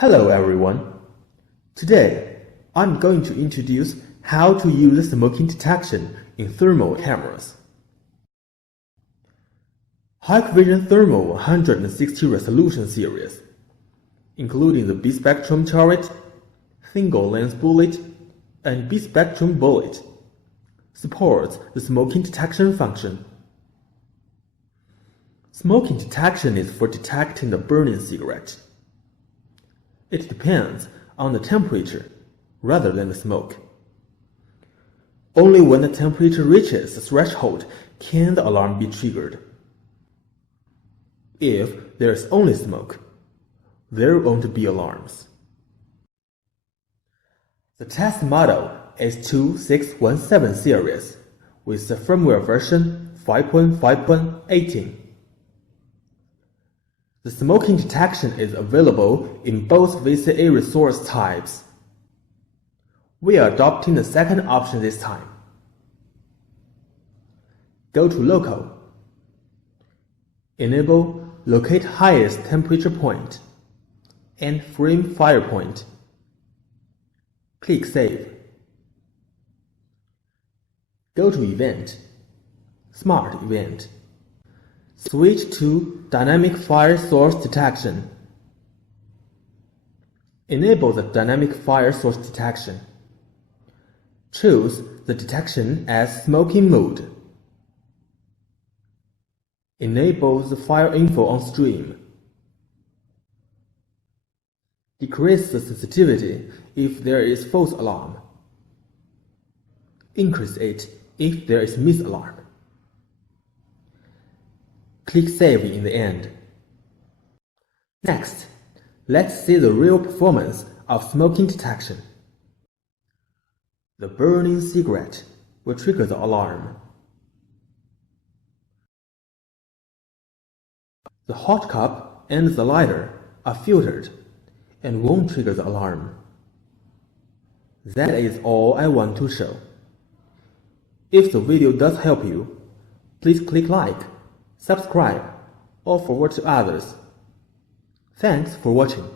Hello everyone. Today, I'm going to introduce how to use smoking detection in thermal cameras. Hikvision Thermal 160 resolution series, including the B-Spectrum turret, single-lens bullet, and B-Spectrum bullet, supports the smoking detection function. Smoking detection is for detecting the burning cigarette. It depends on the temperature rather than the smoke. Only when the temperature reaches the threshold can the alarm be triggered. If there is only smoke, there won't be alarms. The test model is 2617 series with the firmware version 5.5.18. The smoking detection is available in both VCA resource types. We are adopting the second option this time. Go to Local. Enable Locate Highest Temperature Point and Frame Fire Point. Click Save. Go to Event, Smart Event. Switch to Dynamic Fire Source Detection. Enable the Dynamic Fire Source Detection. Choose the detection as Smoking Mode. Enable the Fire Info on Stream. Decrease the sensitivity if there is false alarm. Increase it if there is misalarm. Click Save in the end. Next, let's see the real performance of smoking detection. The burning cigarette will trigger the alarm. The hot cup and the lighter are filtered and won't trigger the alarm. That is all I want to show. If the video does help you, please click like, subscribe, or forward to others. Thanks for watching.